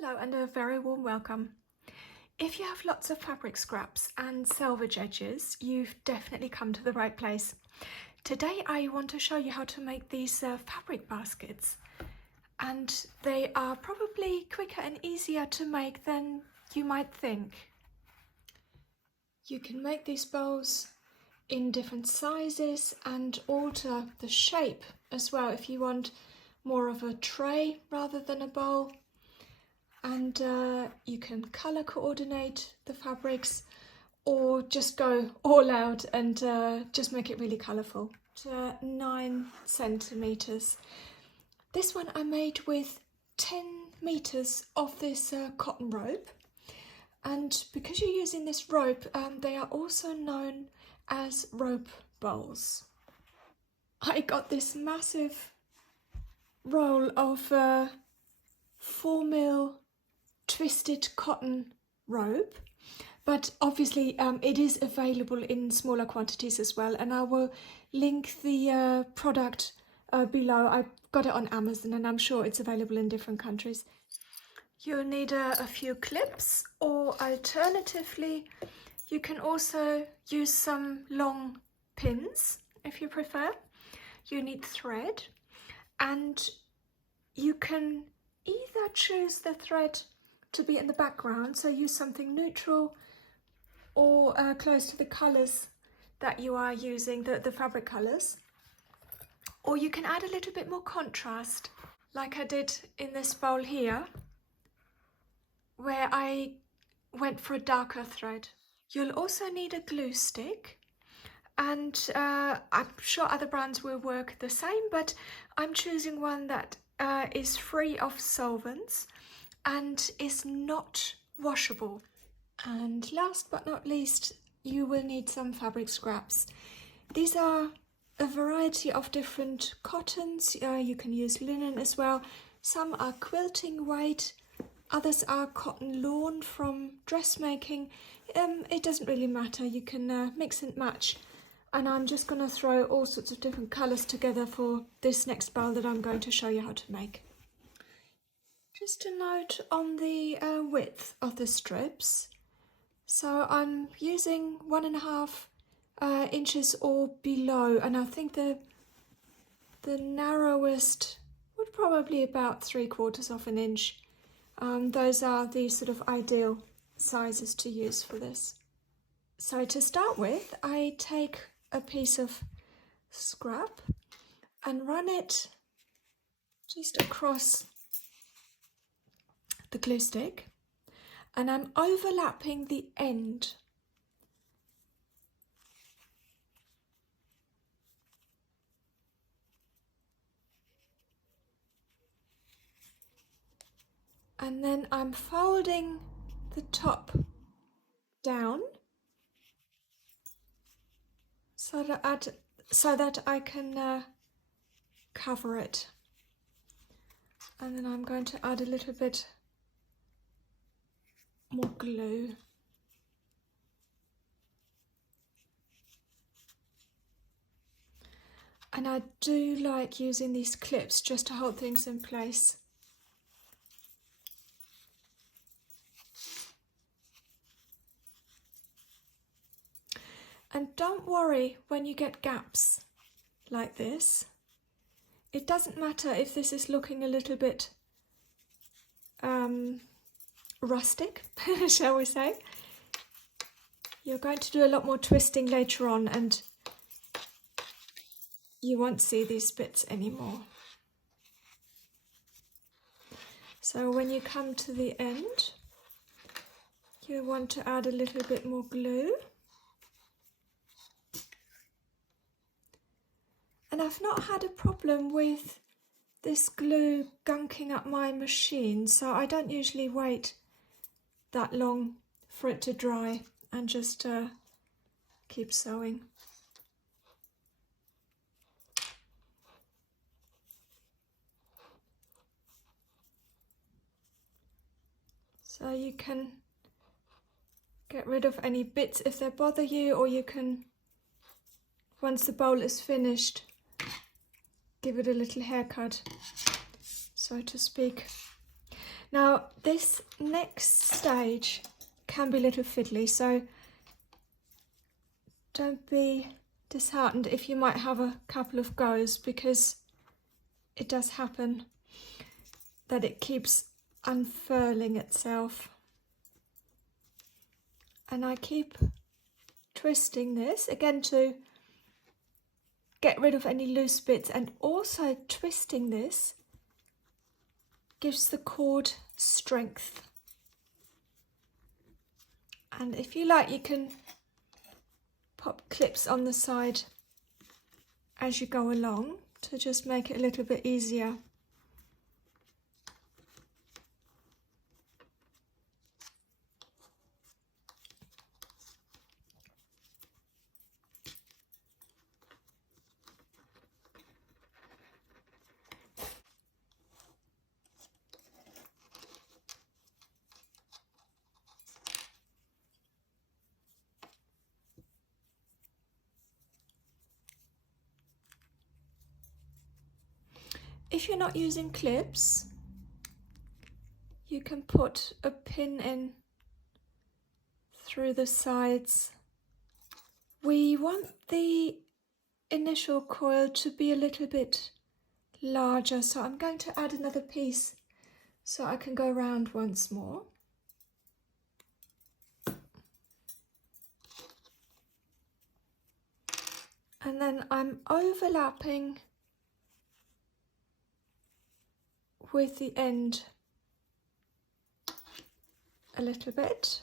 Hello and a very warm welcome. If you have lots of fabric scraps and selvage edges, you've definitely come to the right place. Today I want to show you how to make these fabric baskets, and they are probably quicker and easier to make than you might think. You can make these bowls in different sizes and alter the shape as well if you want more of a tray rather than a bowl. And you can colour coordinate the fabrics or just go all out and just make it really colourful. 9 centimetres. This one I made with 10 meters of this cotton rope, and because you're using this rope, they are also known as rope bowls. I got this massive roll of 4mm twisted cotton rope, but obviously it is available in smaller quantities as well, and I will link the product below. I got it on Amazon and I'm sure it's available in different countries. You'll need a few clips, or alternatively you can also use some long pins if you prefer. You need thread, and you can either choose the thread to be in the background, so use something neutral or close to the colours that you are using, the fabric colours, or you can add a little bit more contrast like I did in this bowl here, where I went for a darker thread. You'll also need a glue stick, and I'm sure other brands will work the same, but I'm choosing one that is free of solvents and is not washable. And last but not least, you will need some fabric scraps. These are a variety of different cottons. You can use linen as well. Some are quilting weight, others are cotton lawn from dressmaking. It doesn't really matter, you can mix and match. And I'm just going to throw all sorts of different colours together for this next bowl that I'm going to show you how to make. Just a note on the width of the strips. So I'm using 1.5 inches or below, and I think the narrowest would probably about 3/4 of an inch. Those are the sort of ideal sizes to use for this. So to start with, I take a piece of scrap and run it just across the glue stick, and I'm overlapping the end. And then I'm folding the top down so that I can cover it. And then I'm going to add a little bit more glue. And I do like using these clips just to hold things in place. And don't worry when you get gaps like this. It doesn't matter if this is looking a little bit rustic, shall we say. You're going to do a lot more twisting later on, and you won't see these bits anymore. So when you come to the end, you want to add a little bit more glue. And I've not had a problem with this glue gunking up my machine, so I don't usually wait that long for it to dry and just keep sewing. So you can get rid of any bits if they bother you, or you can, once the bowl is finished, give it a little haircut, so to speak. Now this next stage can be a little fiddly, so don't be disheartened if you might have a couple of goes, because it does happen that it keeps unfurling itself. And I keep twisting this again to get rid of any loose bits, and also twisting this gives the cord strength. And if you like, you can pop clips on the side as you go along to just make it a little bit easier. If you're not using clips, you can put a pin in through the sides. We want the initial coil to be a little bit larger, so I'm going to add another piece so I can go around once more. And then I'm overlapping with the end a little bit.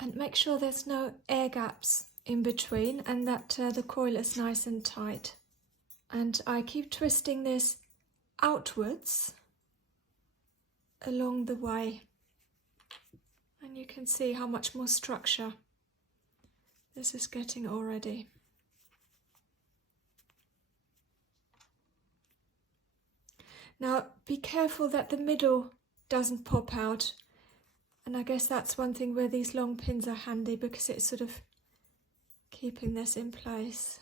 And make sure there's no air gaps in between, and that the coil is nice and tight. And I keep twisting this outwards along the way, and you can see how much more structure this is getting already. Now be careful that the middle doesn't pop out. And I guess that's one thing where these long pins are handy, because it's sort of keeping this in place.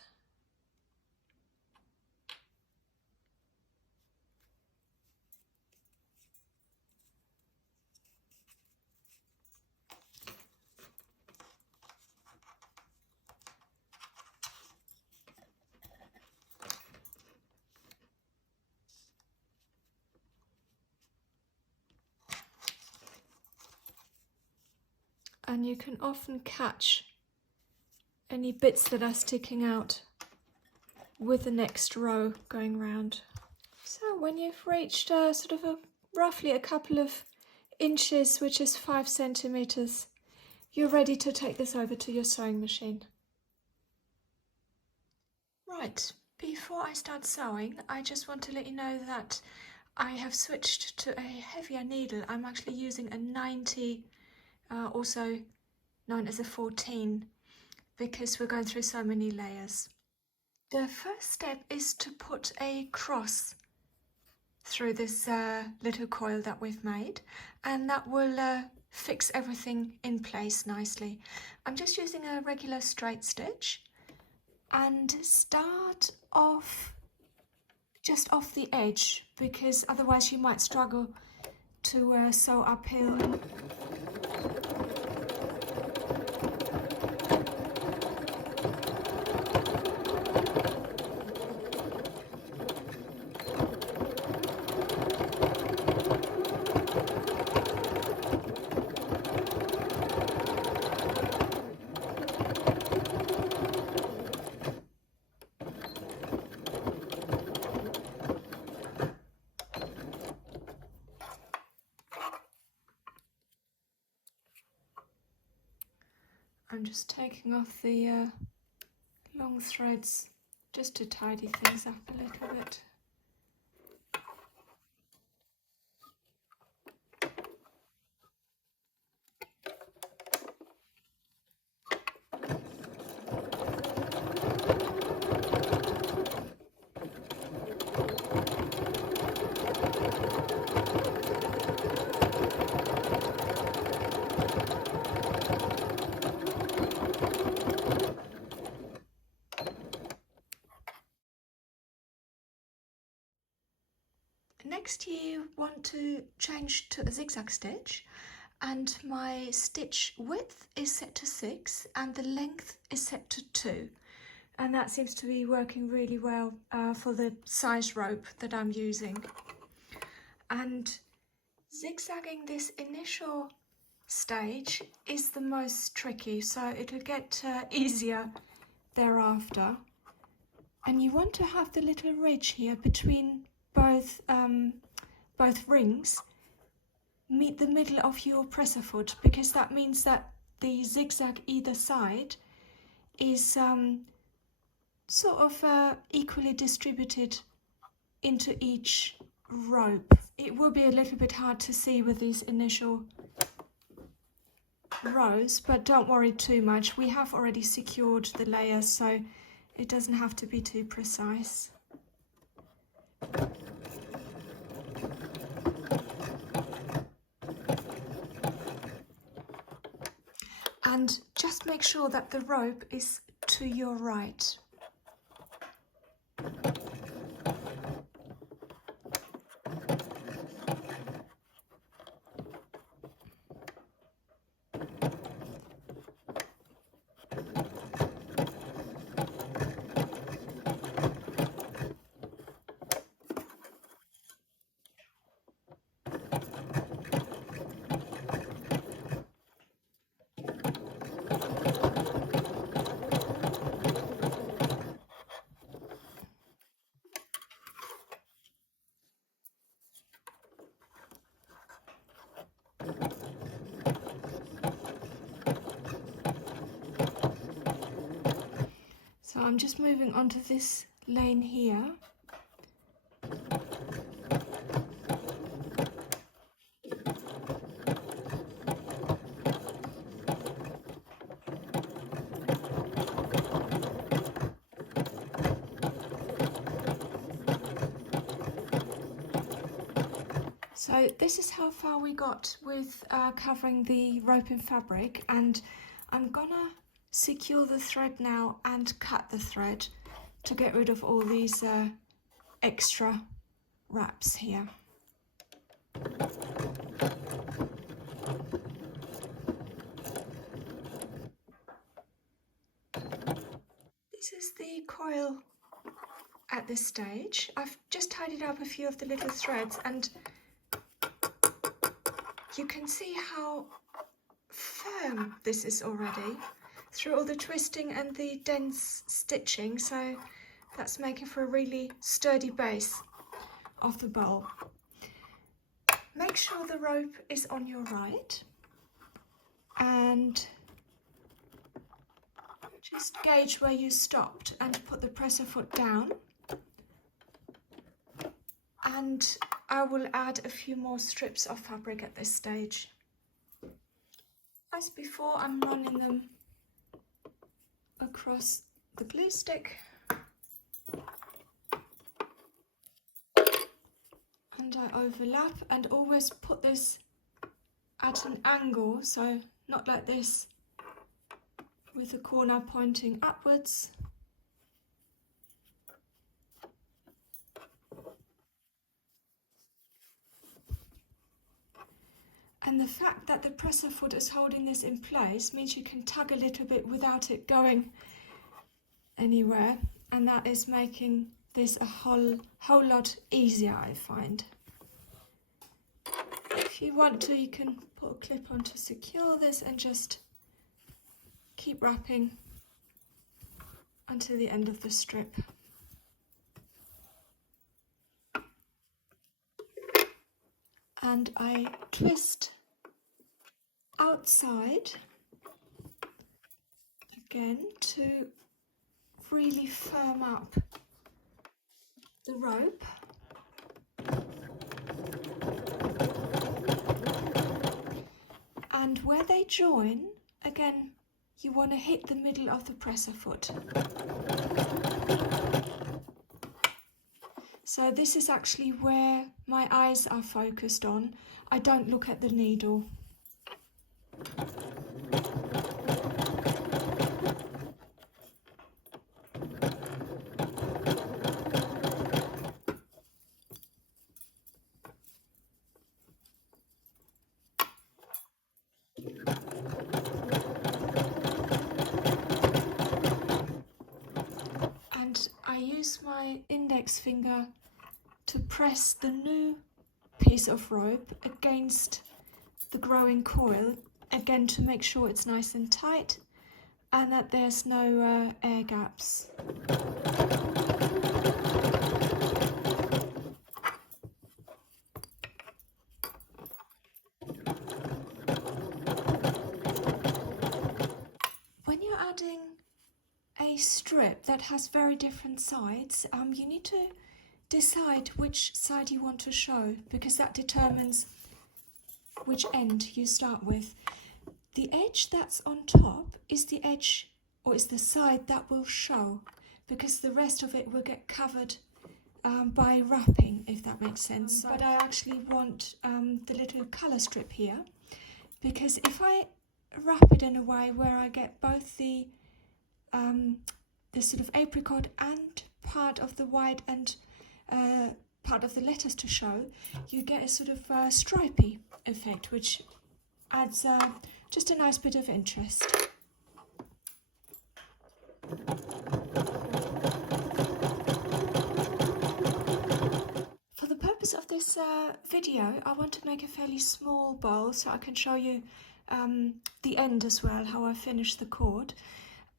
And you can often catch any bits that are sticking out with the next row going round. So when you've reached sort of roughly a couple of inches, which is 5 centimeters, you're ready to take this over to your sewing machine. Right, before I start sewing, I just want to let you know that I have switched to a heavier needle. I'm actually using a 90, also known as a 14, because we're going through so many layers. The first step is to put a cross through this little coil that we've made, and that will fix everything in place nicely. I'm just using a regular straight stitch, and start off just off the edge, because otherwise you might struggle to sew uphill. I'm just taking off the long threads just to tidy things up a little bit. next you want to change to a zigzag stitch, and my stitch width is set to 6 and the length is set to 2, and that seems to be working really well for the size rope that I'm using. And zigzagging this initial stage is the most tricky, so it'll get easier thereafter. And you want to have the little ridge here between both rings meet the middle of your presser foot, because that means that the zigzag either side is sort of equally distributed into each rope. It will be a little bit hard to see with these initial rows, but don't worry too much. We have already secured the layers, so it doesn't have to be too precise. And just make sure that the rope is to your right. So I'm just moving onto this lane here. So this is how far we got with covering the rope in fabric, and I'm gonna secure the thread now and cut the thread to get rid of all these extra wraps here. This is the coil at this stage. I've just tidied up a few of the little threads, and you can see how firm this is already through all the twisting and the dense stitching, so that's making for a really sturdy base of the bowl. Make sure the rope is on your right and just gauge where you stopped and put the presser foot down, and I will add a few more strips of fabric at this stage. As before, I'm running them across the glue stick and I overlap, and always put this at an angle, so not like this with the corner pointing upwards. And the fact that the presser foot is holding this in place means you can tug a little bit without it going anywhere, and that is making this a whole lot easier, I find. If you want to, you can put a clip on to secure this and just keep wrapping until the end of the strip. And I twist outside again to really firm up the rope. And where they join, again, you want to hit the middle of the presser foot. So this is actually where my eyes are focused on. I don't look at the needle. my index finger to press the new piece of rope against the growing coil, again to make sure it's nice and tight and that there's no air gaps. When you're adding a strip that has very different sides, you need to decide which side you want to show, because that determines which end you start with. The edge that's on top is the edge, or is the side that will show, because the rest of it will get covered by wrapping, if that makes sense. But I actually want the little colour strip here, because if I wrap it in a way where I get both the sort of apricot and part of the white and part of the letters to show, you get a sort of stripy effect, which adds just a nice bit of interest. For the purpose of this video, I want to make a fairly small bowl so I can show you the end as well, how I finish the cord.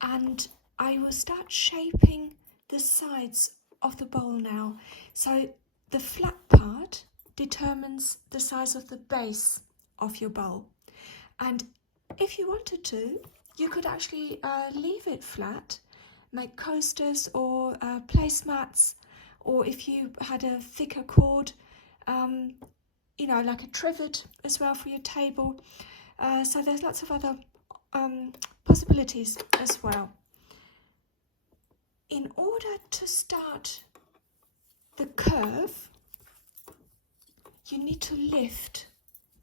And I will start shaping the sides of the bowl now. So the flat part determines the size of the base of your bowl. And if you wanted to, you could actually leave it flat, make coasters or placemats, or if you had a thicker cord, you know, like a trivet as well for your table. So there's lots of other possibilities as well. In order to start the curve, you need to lift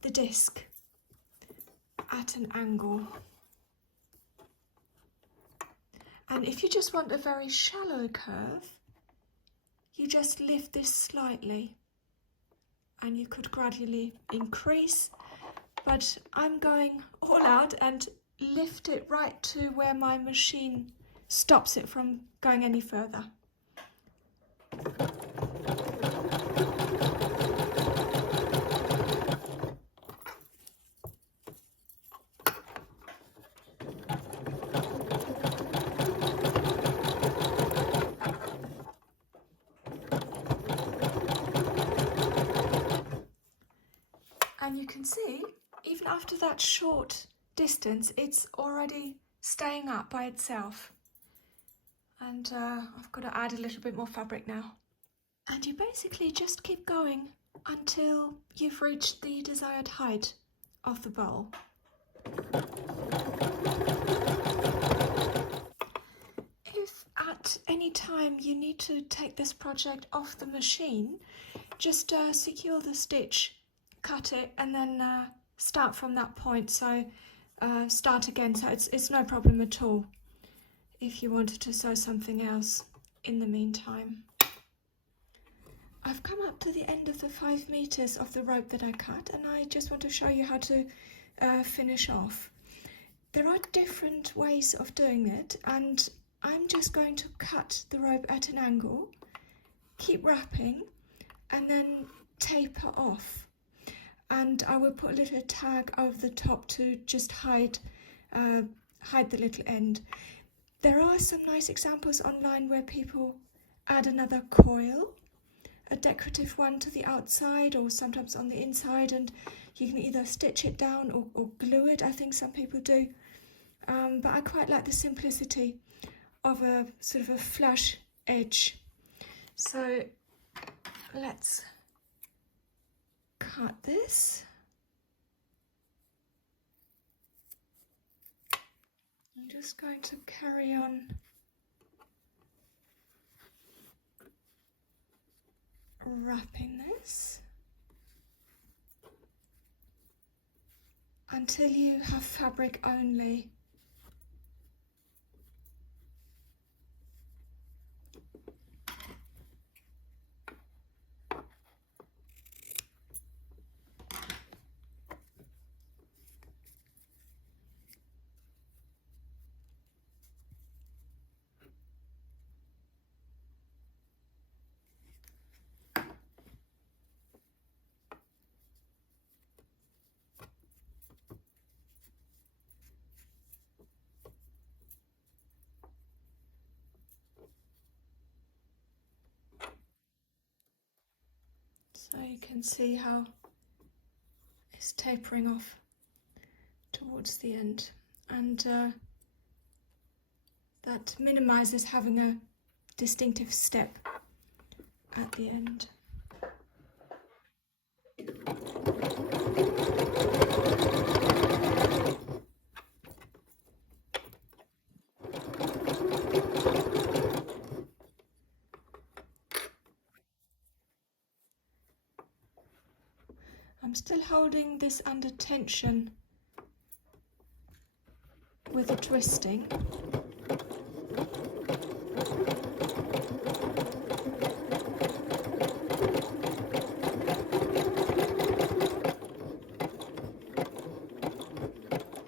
the disc at an angle. And if you just want a very shallow curve, you just lift this slightly and you could gradually increase, but I'm going all out and lift it right to where my machine stops it from going any further. And you can see, even after that short distance, it's already staying up by itself. And I've got to add a little bit more fabric now. And you basically just keep going until you've reached the desired height of the bowl. If at any time you need to take this project off the machine, just secure the stitch, cut it, and then start from that point. So start again, so it's no problem at all if you wanted to sew something else in the meantime. I've come up to the end of the 5 meters of the rope that I cut, and I just want to show you how to finish off. There are different ways of doing it, and I'm just going to cut the rope at an angle, keep wrapping, and then taper off. And I will put a little tag over the top to just hide the little end. There are some nice examples online where people add another coil, a decorative one to the outside or sometimes on the inside, and you can either stitch it down or glue it. I think some people do, but I quite like the simplicity of a sort of a flush edge. So let's cut this. I'm just going to carry on wrapping this until you have fabric only. can see how it's tapering off towards the end, and that minimises having a distinctive step at the end. I'm still holding this under tension with the twisting.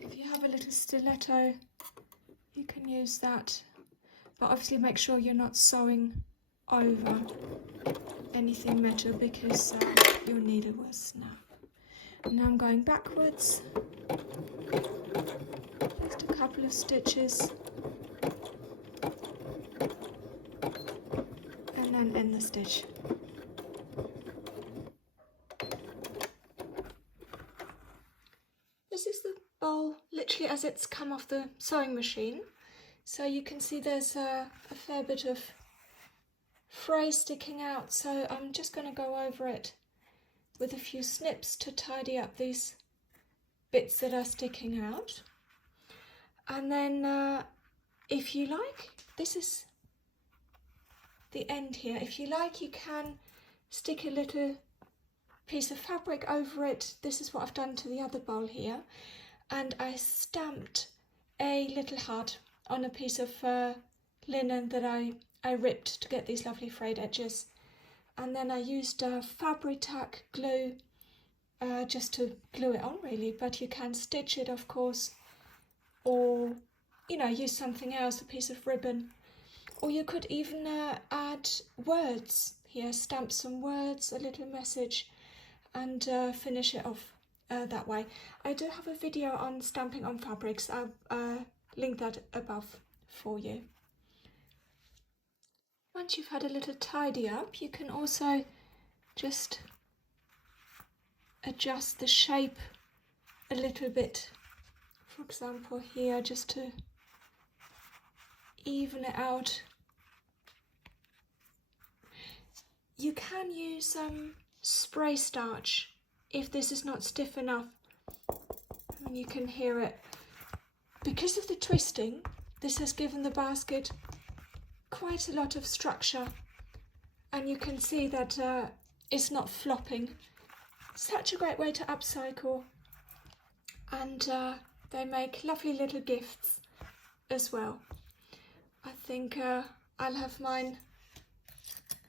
If you have a little stiletto, you can use that, but obviously make sure you're not sewing over anything metal because your needle will snap. Now I'm going backwards, just a couple of stitches, and then end the stitch. This is the bowl literally as it's come off the sewing machine, so you can see there's a fair bit of fray sticking out, so I'm just going to go over it with a few snips to tidy up these bits that are sticking out. And then if you like, this is the end here, if you like you can stick a little piece of fabric over it. This is what I've done to the other bowl here, and I stamped a little heart on a piece of linen that I ripped to get these lovely frayed edges. And then I used Fabri-Tac glue just to glue it on really, but you can stitch it of course, or you know, use something else, a piece of ribbon, or you could even add words here, stamp some words, a little message, and finish it off that way. I do have a video on stamping on fabrics, I'll link that above for you. Once you've had a little tidy up, you can also just adjust the shape a little bit. For example here, just to even it out. You can use spray starch if this is not stiff enough, and you can hear it. Because of the twisting, this has given the basket quite a lot of structure, and you can see that it's not flopping. Such a great way to upcycle, and they make lovely little gifts as well. I think I'll have mine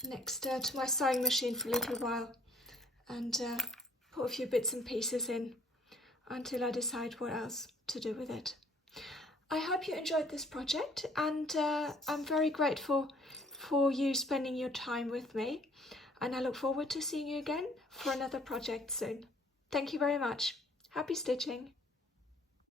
next to my sewing machine for a little while, and put a few bits and pieces in until I decide what else to do with it. I hope you enjoyed this project, and I'm very grateful for you spending your time with me, and I look forward to seeing you again for another project soon. Thank you very much. Happy stitching!